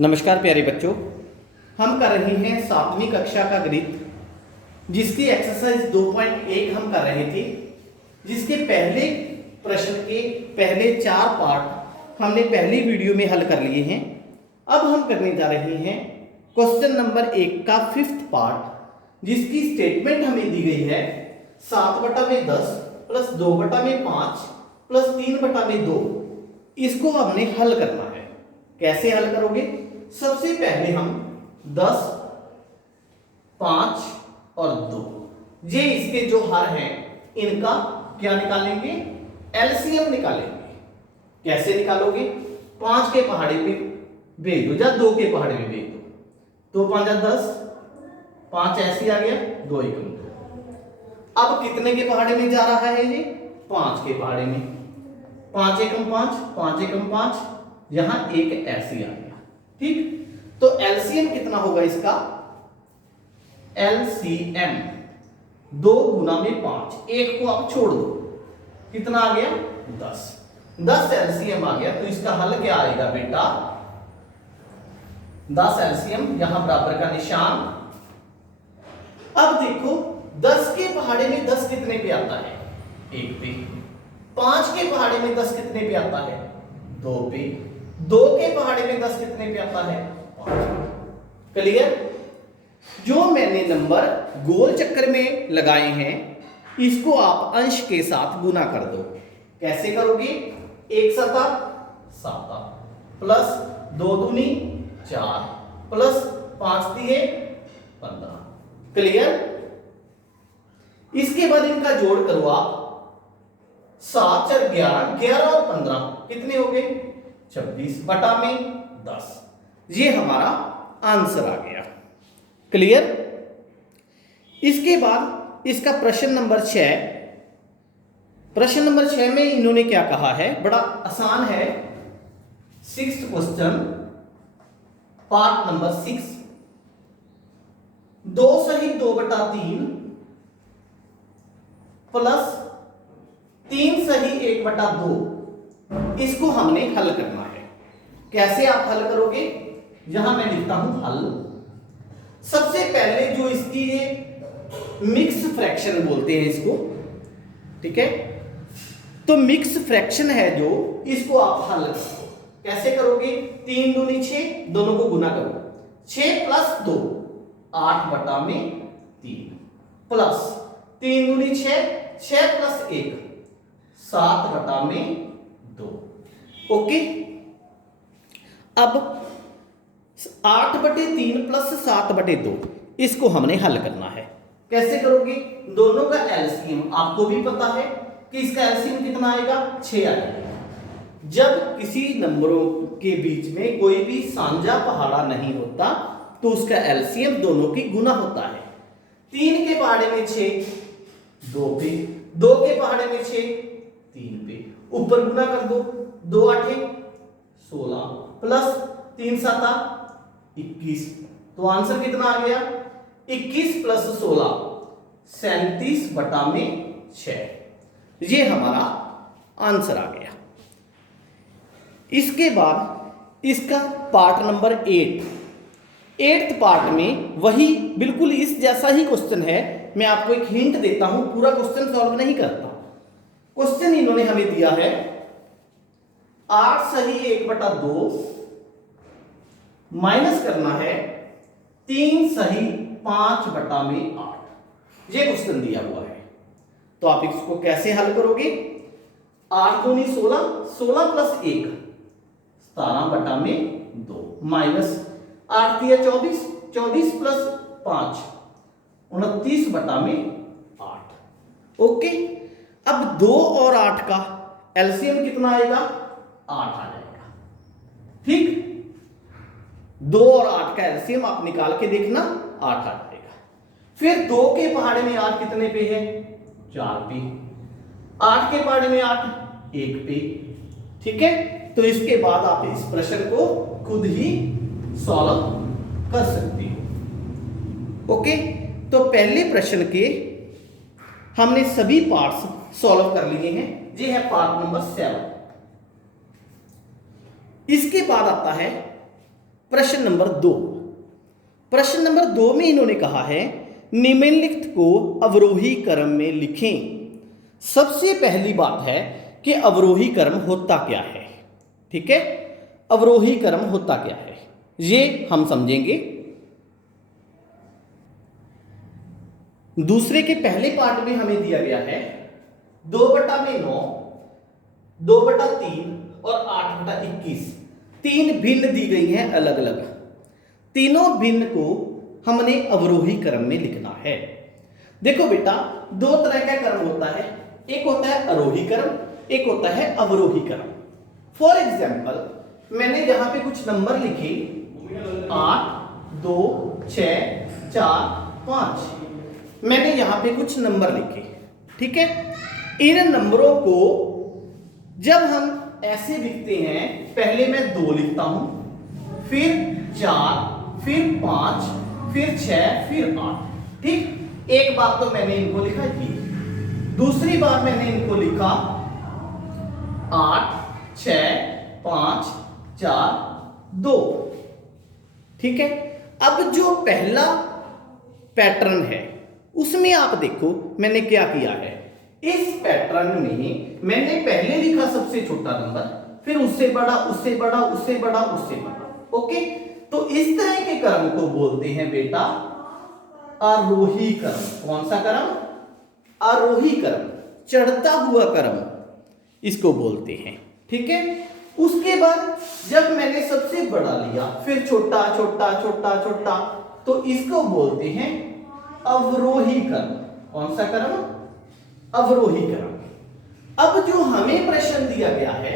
नमस्कार प्यारे बच्चों, हम कर रहे हैं 7वीं कक्षा का गणित, जिसकी एक्सरसाइज 2.1 हम कर रहे थे, जिसके पहले प्रश्न के पहले 4 पार्ट हमने पहली वीडियो में हल कर लिए हैं। अब हम करने जा रहे हैं क्वेश्चन नंबर 1 का 5th पार्ट, जिसकी स्टेटमेंट हमें दी गई है 7/10 प्लस 2/5 प्लस 3/2। इसको हमने हल करना है। कैसे हल करोगे? सबसे पहले हम 10, 5 और 2 ये इसके जो हर हैं इनका क्या निकालेंगे? एलसीएम निकालेंगे। कैसे निकालोगे? 5 के पहाड़े पे भेज दो या 2 के पहाड़े पे भेज दो। 2 5 10, 5 ऐसे आ गया, 2 1 2। अब कितने के पहाड़े में जा रहा है ये? 5 के पहाड़े में। 5 1 5, 5 1 5, यहां एक ऐसे आ गया। ठीक, तो एलसीएम कितना होगा इसका? एलसीएम 2 गुना में 5, 1 को आप छोड़ दो, कितना आ गया? 10। 10 एलसीएम आ गया, तो इसका हल क्या आएगा बेटा? 10 एलसीएम, यहां बराबर का निशान। अब देखो 10 के पहाड़े में 10 कितने पे आता है? 1 पे। 5 के पहाड़े में 10 कितने पे आता है? 2 पे। 2 के पहाड़े में 10 कितने पे आता है? 5। क्लियर? जो मैंने नंबर गोल चक्कर में लगाए हैं, इसको आप अंश के साथ गुना कर दो। कैसे करोगे? 1 7 7 प्लस 2 दूनी 4 प्लस 5 दिए 15। क्लियर? इसके बाद इनका जोड़ करो आप। 7 4 11, 11 और 15 कितने हो गए? 26 बटा में 10। ये हमारा आंसर आ गया। क्लियर? इसके बाद इसका प्रश्न नंबर 6। प्रश्न नंबर 6 में इन्होंने क्या कहा है? बड़ा आसान है। 6th question, part number 6। 2 सही 2/3 प्लस 3 सही 1/2, इसको हमने हल करना है। कैसे आप हल करोगे? यहां मैं लिखता हूं हल। सबसे पहले जो इसकी ये मिक्स फ्रैक्शन बोलते हैं इसको, ठीक है? तो मिक्स फ्रैक्शन है जो, इसको आप हल करो। कैसे करोगे? 3 दूनी 6, दोनों को गुना करो। 6 प्लस 2 8 बटा में 3 प्लस 3 दूनी 6, 6 प्लस 1 7 बटा में 2। ओके, अब 8/3 प्लस 7/2 इसको हमने हल करना है। कैसे करोगे? दोनों का एलसीएम आपको भी पता है कि इसका एलसीएम कितना आएगा? 6 आएगा। जब किसी नंबरों के बीच में कोई भी साझा पहाड़ा नहीं होता तो उसका एलसीएम दोनों की गुना होता है। 3 के पहाड़े में 6, 2 पे। 2 के पहाड़े में 6, 3 पे। ऊपर गुना कर दो। 2 8 16 प्लस 3 7 21, तो आंसर कितना आ गया? 21 प्लस 16 37 बटा में 6। ये हमारा आंसर आ गया। इसके बाद इसका पार्ट नंबर 8th पार्ट में वही बिल्कुल इस जैसा ही क्वेश्चन है। मैं आपको एक हिंट देता हूं, पूरा क्वेश्चन सॉल्व नहीं करता। क्वेश्चन इन्होंने हमें दिया है 8 सही 1/2 माइनस करना है 3 सही 5 बटा में 8। ये क्वेश्चन दिया हुआ है, तो आप इसको कैसे हल करोगे? 8 दूनी 16, 16 प्लस 1 17 बटा में 2 माइनस 8 दिया 24, 24 प्लस 5 29 बटा में 8। ओके, अब 2 और 8 का एलसीएम कितना आएगा? 8 आ जाएगा। ठीक, 2 और 8 का एलसीएम आप निकाल के देखना, 8 आ जाएगा। फिर 2 के पहाड़े में 8 कितने पे है? 4 पे। 8 के पहाड़े में 8 1 पे। ठीक है, तो इसके बाद आप इस प्रश्न को खुद ही सॉल्व कर सकते हो। ओके, तो पहले प्रश्न के हमने सभी पार्ट्स सॉल्व कर लिए हैं। ये है पार्ट नंबर 7। इसके बाद आता है प्रश्न नंबर 2। प्रश्न नंबर 2 में इन्होंने कहा है निम्नलिखित को अवरोही क्रम में लिखें। सबसे पहली बात है कि अवरोही क्रम होता क्या है। ठीक है, अवरोही क्रम होता क्या है ये हम समझेंगे। दूसरे के पहले पार्ट में हमें दिया गया है 2/9, 2/3 और 8/21। 3 भिन्न दी गई हैं अलग अलग। तीनों भिन्न को हमने अवरोही क्रम में लिखना है। देखो बेटा, 2 तरह का क्रम होता है, एक होता है आरोही क्रम, एक होता है अवरोही क्रम। फॉर एग्जाम्पल मैंने यहां पे कुछ नंबर लिखे 8, 2, 6, 4, 5। मैंने यहां पे कुछ नंबर लिखे। ठीक है, इन नंबरों को जब हम ऐसे लिखते हैं, पहले मैं 2 लिखता हूं, फिर 4, फिर 5, फिर 6, फिर 8। ठीक, एक बार तो मैंने इनको लिखा ये, दूसरी बार मैंने इनको लिखा 8, 6, 5, 4, 2। ठीक है, अब जो पहला पैटर्न है उसमें आप देखो मैंने क्या किया है। इस पैटर्न में मैंने पहले लिखा सबसे छोटा नंबर, फिर उससे बड़ा, उससे बड़ा, उससे बड़ा, उससे बड़ा। ओके, तो इस तरह के क्रम को बोलते हैं बेटा आरोही क्रम। कौन सा क्रम? आरोही क्रम, चढ़ता हुआ क्रम इसको बोलते हैं। ठीक है, उसके बाद जब मैंने सबसे बड़ा लिया, फिर छोटा छोटा छोटा छोटा, तो इसको बोलते हैं अवरोही क्रम। कौन सा क्रम? अवरोही क्रम। अब जो हमें प्रश्न दिया गया है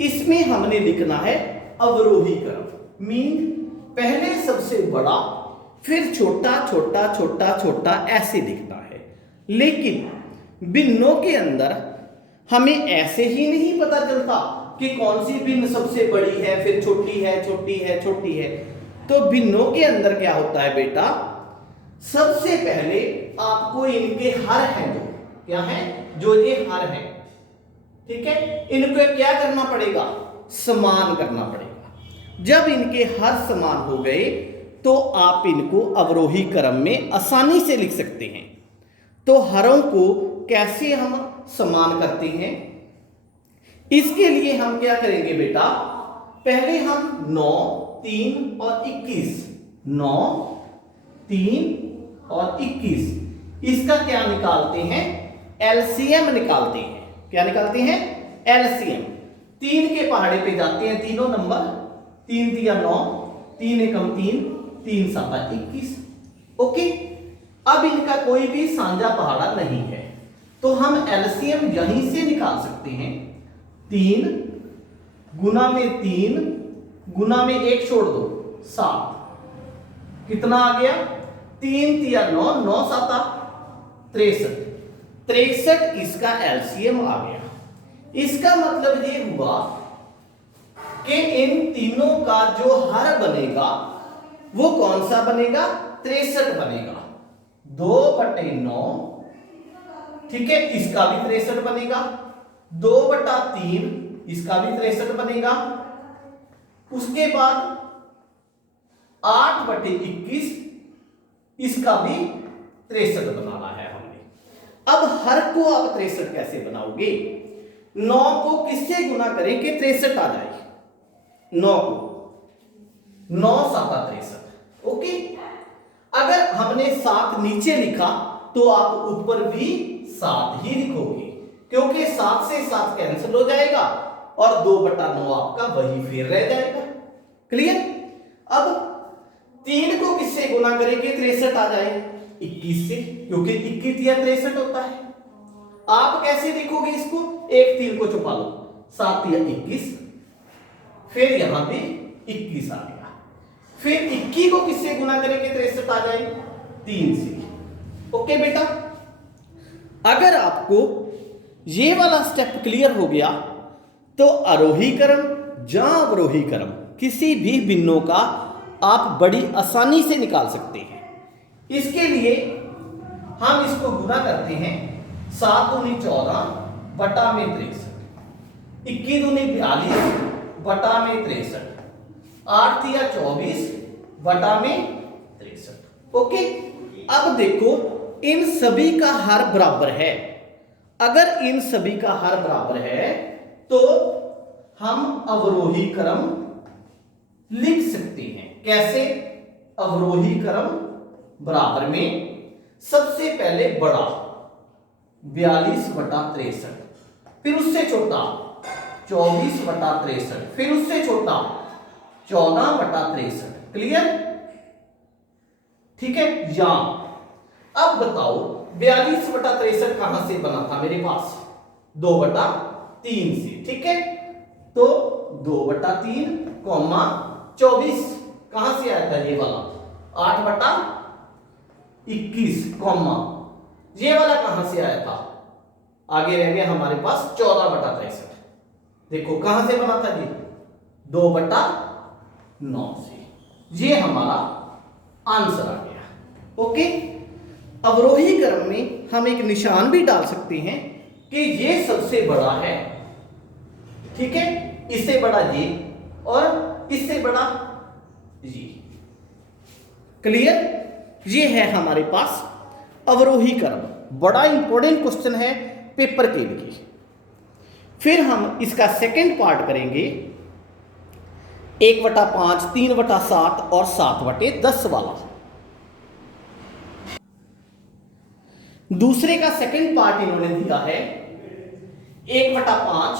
इसमें हमने लिखना है अवरोही क्रम। मीन पहले सबसे बड़ा, फिर छोटा छोटा छोटा छोटा, ऐसे लिखना है। लेकिन भिन्नों के अंदर हमें ऐसे ही नहीं पता चलता कि कौन सी भिन्न सबसे बड़ी है, फिर छोटी है, छोटी है, छोटी है। तो भिन्नों के अंदर क्या होता है बेटा, सबसे पहले आपको इनके हर हैं, जो क्या है, जो ये हर है, ठीक है, इनको क्या करना पड़ेगा, समान करना पड़ेगा। जब इनके हर समान हो गए तो आप इनको अवरोही क्रम में आसानी से लिख सकते हैं। तो हरों को कैसे हम समान करते हैं, इसके लिए हम क्या करेंगे बेटा, पहले हम 9, 3 और 21, 9, 3 और 21, इसका क्या निकालते हैं, एलसीएम निकालते हैं। क्या निकालते हैं? एलसीएम। 3 के पहाड़े पे जाते हैं तीनों नंबर, 3 3 9, 3 1 3, 3 7 21। ओके, अब इनका कोई भी साझा पहाड़ा नहीं है, तो हम एलसीएम यहीं से निकाल सकते हैं। 3 गुना में 3 गुना में 1 छोड़ दो, 7। कितना आ गया? 3 3 9, 9 7 63। 63 इसका एलसीएम आ गया। इसका मतलब ये हुआ कि इन तीनों का जो हर बनेगा वो कौन सा बनेगा? 63 बनेगा। 2/9, ठीक है, इसका भी 63 बनेगा। 2/3 इसका भी 63 बनेगा। उसके बाद 8/21 इसका भी 63 बनाना है हमने। अब हर को आप 63 कैसे बनाओगे? 9 को किससे गुना करें कि 63 आ जाए? 9 को 9 7 63। ओके, अगर हमने 7 नीचे लिखा तो आप ऊपर भी 7 ही लिखोगे, क्योंकि 7 से 7 कैंसिल हो जाएगा और 2/9 आपका वही फिर रह जाएगा। क्लियर? अब 3 को किससे गुना करेंगे 63 आ जाए? 21 से, क्योंकि 21 या 63 होता है। आप कैसे लिखोगे इसको? एक 3 को छुपा लो, 7 या 21, फिर यहां पे 21 आ गया। फिर 21 को किससे गुना करेंगे 63 आ जाए? 3 से। ओके बेटा, अगर आपको ये वाला स्टेप क्लियर हो गया तो आरोही क्रम या अवरोही क्रम किसी भी भिन्नों का आप बड़ी आसानी से निकाल सकते हैं। इसके लिए हम इसको गुना करते हैं, 7 दूनी 14 बटा में 63, 21 दूनी 42 बटा में 63, 8 तिया 24 बटा में 63। ओके, अब देखो इन सभी का हर बराबर है। अगर इन सभी का हर बराबर है तो हम अवरोही क्रम लिख सकते हैं। कैसे? अवरोही क्रम बराबर में सबसे पहले बड़ा 42 बटा 63, फिर उससे छोटा 24 बटा 63, फिर उससे छोटा 14 बटा 63। क्लियर? ठीक है। या अब बताओ 42 बटा 63 कहां से बना था मेरे पास? 2 बटा 3 से। ठीक है, तो 2 बटा 3 कॉमा 24 कहां से आया था? ये वाला 8 बटा 21 कॉमा ये वाला कहां से आया था? आगे रह गया हमारे पास 14 बटा 63। देखो कहां से बना था जी? 2 बटा 9 से। ये हमारा आंसर आ गया। ओके, अवरोही क्रम में हम एक निशान भी डाल सकते हैं कि ये सबसे बड़ा है, ठीक है, इससे बड़ा ये और इससे बड़ा ये। क्लियर? ये है हमारे पास अवरोही क्रम। बड़ा इंपॉर्टेंट क्वेश्चन है पेपर के लिए। फिर हम इसका सेकंड पार्ट करेंगे 1/5, 3/7 और 7/10 वाला। दूसरे का सेकंड पार्ट इन्होंने दिया है 1/5,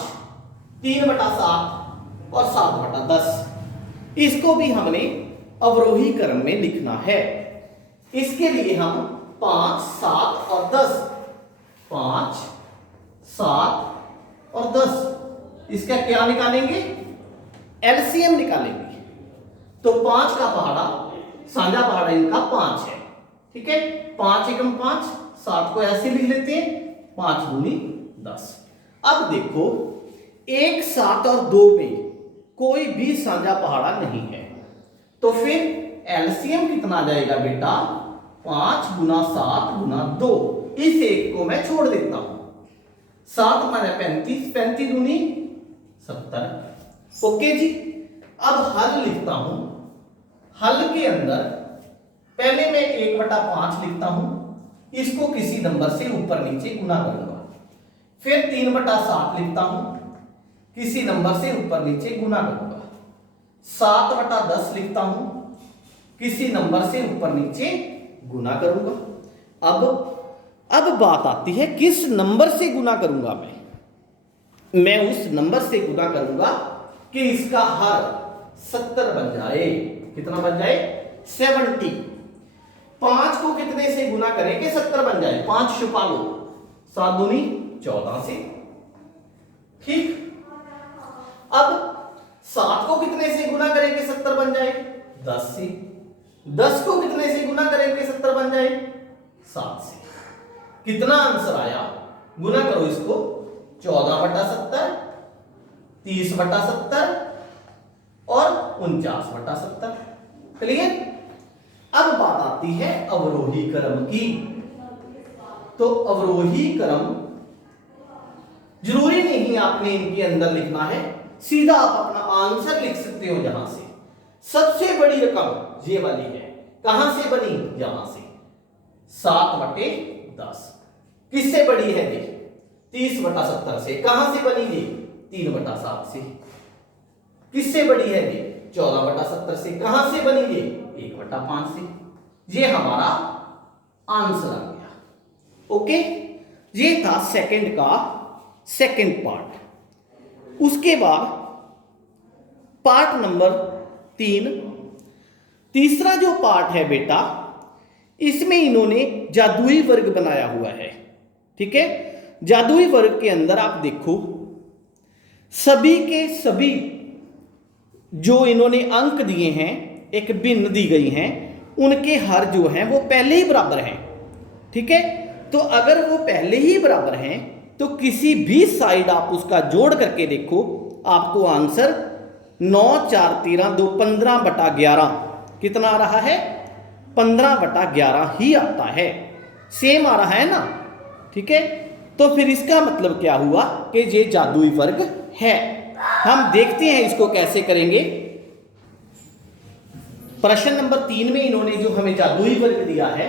3/7 और 7/10। इसको भी हमने अवरोही क्रम में लिखना है। इसके लिए हम 5, 7 और 10, 5, 7 और 10 इसका क्या निकालेंगे? एलसीएम निकालेंगे। तो 5 का पहाड़ा, साझा पहाड़ा इनका 5 है। ठीक है, 5 एकम 5, 7 को ऐसे लिख लेते हैं 5 दूनी 10। अब देखो 1, 7 और 2 में कोई भी साझा पहाड़ा नहीं है, तो फिर एलसीएम कितना आ जाएगा बेटा? 5 गुना 7 गुना 2। इस एक को मैं छोड़ देता हूं। 7 माने 35, 35 दूनी 70। ओके जी, अब हल लिखता हूं। हल के अंदर पहले मैं 1/5 लिखता हूं, इसको किसी नंबर से ऊपर नीचे गुना करूंगा। फिर 3/7 लिखता हूं, किसी नंबर से ऊपर नीचे गुना करूंगा। 7/10 लिखता हूं, किसी नंबर से ऊपर नीचे गुना करूंगा। अब बात आती है किस नंबर से गुना करूंगा मैं उस नंबर से गुना करूंगा कि इसका हर 70 बन जाए। कितना बन जाए? 70। 5 को कितने से गुना करें कि 70 बन जाए? 5 छुपा लो, 7 दूनी 14 से। ठीक, अब 7 को कितने से गुना करें कि 70 बन जाए? 10 से। 10 को कितने से गुना करें कि 70 बन जाए? 7 से। कितना आंसर आया? गुना करो इसको। 14/70, 30/70 और 49/70। क्लियर? अब बात आती है अवरोही क्रम की। तो अवरोही क्रम जरूरी नहीं आपने इनके अंदर लिखना है, सीधा आप अपना आंसर लिख सकते हो। जहां से सबसे बड़ी रकम ये वाली है, कहां से बनी? यहां से 7/10। किससे बड़ी है ये? 30/70 से। कहां से बनी ये? 3/7 से। किससे बड़ी है ये? 14/70 से। कहां से बनी ये? 1/5 से। ये हमारा आंसर आ गया। ओके, ये था सेकंड का सेकंड पार्ट। उसके बाद पार्ट नंबर 3, तीसरा जो पार्ट है बेटा, इसमें इन्होंने जादुई वर्ग बनाया हुआ है। ठीक है, जादुई वर्ग के अंदर आप देखो सभी के सभी जो इन्होंने अंक दिए हैं, एक भिन्न दी गई हैं, उनके हर जो हैं वो पहले ही बराबर हैं। ठीक है, तो अगर वो पहले ही बराबर हैं तो किसी भी साइड आप उसका जोड़ करके देखो, आपको आंसर 9, 4, 13, 2, 15/11 कितना आ रहा है? 15/11 ही आता है। सेम आ रहा है ना? ठीक है, तो फिर इसका मतलब क्या हुआ कि ये जादुई वर्ग है। हम देखते हैं इसको कैसे करेंगे। प्रश्न नंबर 3 में इन्होंने जो हमें जादुई वर्ग दिया है,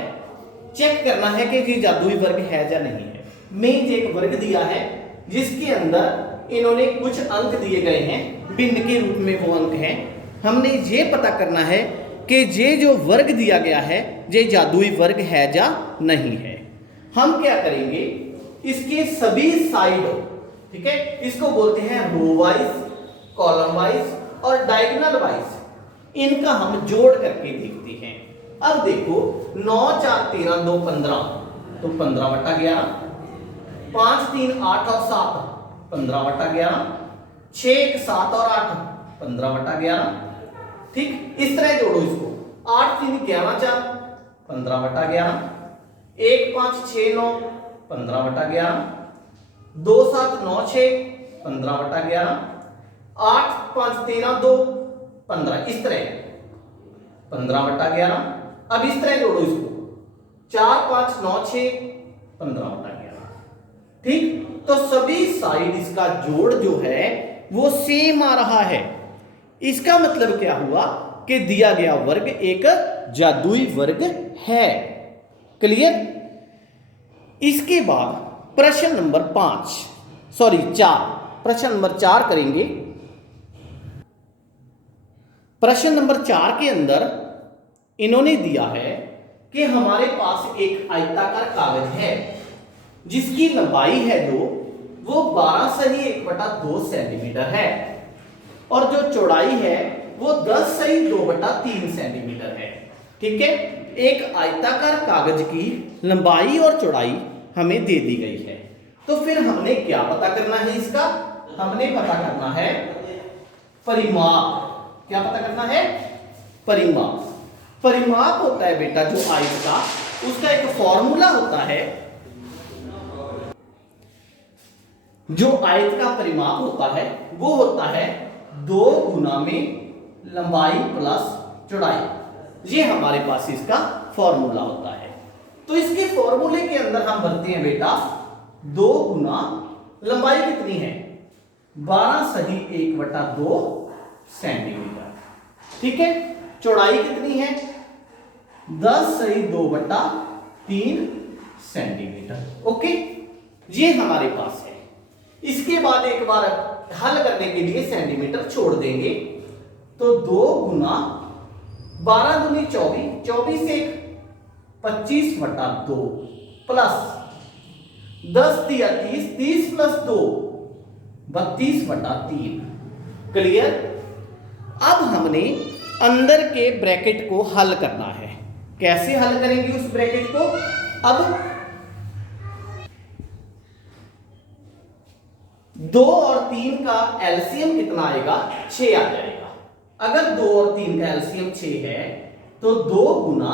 चेक करना है कि ये जादुई वर्ग है या नहीं है। मीन्स एक वर्ग दिया है जिसके अंदर इन्होंने कुछ अंक दिए गए हैं, भिन्न के रूप में वो अंक हैं। हमने ये पता करना है कि ये जो वर्ग दिया गया है ये जादुई वर्ग है या नहीं है। हम क्या करेंगे, इसके सभी साइड, ठीक है, इसको बोलते हैं रो वाइज, कॉलम वाइज और डायगोनल वाइज, इनका हम जोड़ करके देखते हैं। अब देखो 9 4 13 2 15, तो 15/11, 5 3 8 और 7 15/11, 6 1 7 और 8 15/11, ठीक, इस तरह जोड़ो इसको। 8 3 11 4 15/11, 1 5 6 9 15/11, 2 7 9 6 15/11, 8 5 13 2 15, इस तरह 15/11। अब इस तरह जोड़ो इसको, 4 5 9 6 15/11, ठीक। तो सभी साइड इसका जोड़ जो है वो सेम आ रहा है। इसका मतलब क्या हुआ कि दिया गया वर्ग एक जादुई वर्ग है। क्लियर। इसके बाद प्रश्न नंबर 4, प्रश्न नंबर 4 करेंगे। प्रश्न नंबर 4 के अंदर इन्होंने दिया है कि हमारे पास एक आयताकार कागज है जिसकी लंबाई है 2, वो 12 सही 1/2 सेंटीमीटर है, और जो चौड़ाई है वो 10 सही 2/3 सेंटीमीटर है। ठीक है, एक आयताकार कागज की लंबाई और चौड़ाई हमें दे दी गई है। तो फिर हमने क्या पता करना है इसका, हमने पता करना है परिमाप। क्या पता करना है, परिमाप। परिमाप होता है बेटा जो आयत का, उसका एक फॉर्मूला होता है। जो आयत का परिमाप होता है वो होता है 2 गुना में लंबाई प्लस चौड़ाई। ये हमारे पास इसका फॉर्मूला होता है। तो इसके फॉर्मूले के अंदर हम भरते हैं बेटा 2 गुना लंबाई कितनी है, 12 सही 1/2 सेंटीमीटर। ठीक है, चौड़ाई कितनी है, 10 सही 2/3 सेंटीमीटर। ओके, ये हमारे पास है। इसके बाद एक बार हल करने के लिए सेंटीमीटर छोड़ देंगे, तो 2 गुना 12 दूनी 24, 24 से 25/2 प्लस 10 दिया 30, 30 प्लस 2 32/3। क्लियर। अब हमने अंदर के ब्रैकेट को हल करना है। कैसे हल करेंगे उस ब्रैकेट को, अब 2 और 3 का एलसीएम कितना आएगा, 6 आ जाएगा। अगर 2 और 3 का एलसीएम 6 है तो 2 गुना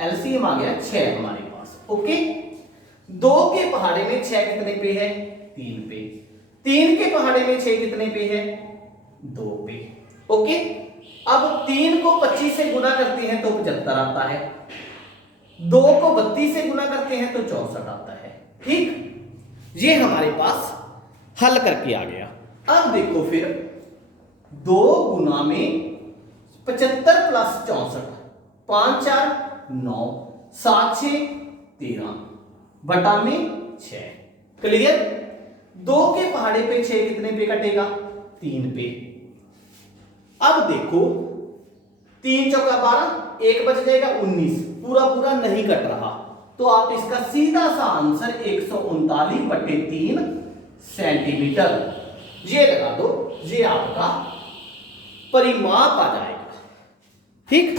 एलसीएम आ गया 6 हमारे पास। ओके, 2 के पहाड़े में 6 कितने पे है, 3 पे। 3 के पहाड़े में 6 कितने पे है, 2 पे। ओके, अब 3 को 25 से गुना करते हैं तो 75 आता है, 2 को 32 से गुना करते हैं तो 64 आता है। ठीक, ये हमारे पास हल करके आ गया। अब देखो फिर 2 गुना में 75 प्लस 64, 5 4 9, 7 6 13 बटा में 6। क्लियर। 2 के पहाड़े पे 6 कितने पे कटेगा, 3 पे। अब देखो 3 चौका 12, 1 बच जाएगा 19, पूरा पूरा नहीं कट रहा, तो आप इसका सीधा सा आंसर 139/3 सेंटीमीटर ये लगा दो, ये आपका परिमाप आ जाएगा। ठीक,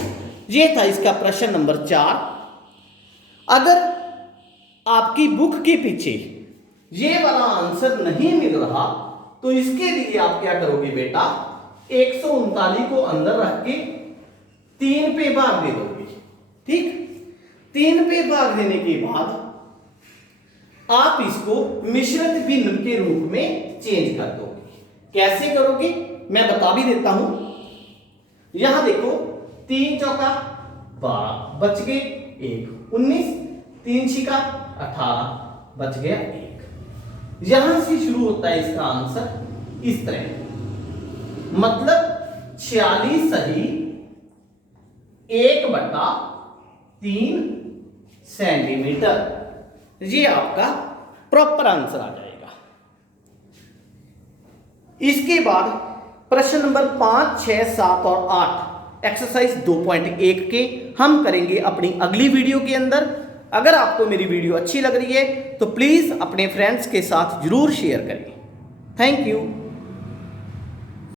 ये था इसका प्रश्न नंबर 4। अगर आपकी बुक के पीछे ये वाला आंसर नहीं मिल रहा तो इसके लिए आप क्या करोगे बेटा, 139 को अंदर रख के 3 पे भाग दे दोगे। ठीक, 3 पे भाग देने के बाद आप इसको मिश्रित भिन्न के रूप में चेंज कर दोगे। कैसे करोगे मैं बता भी देता हूं। यहां देखो 3 चौका 12 बच गए 1, 19, 3 छिका 18 बच गया 1। यहां से शुरू होता है इसका आंसर इस तरह, मतलब 46 सही 1/3 सेंटीमीटर। ये आपका प्रॉपर आंसर आ जाएगा। इसके बाद प्रश्न नंबर 5, 6, 7 और 8 एक्सरसाइज 2.1 के हम करेंगे अपनी अगली वीडियो के अंदर। अगर आपको मेरी वीडियो अच्छी लग रही है तो प्लीज अपने फ्रेंड्स के साथ जरूर शेयर करें। Thank you.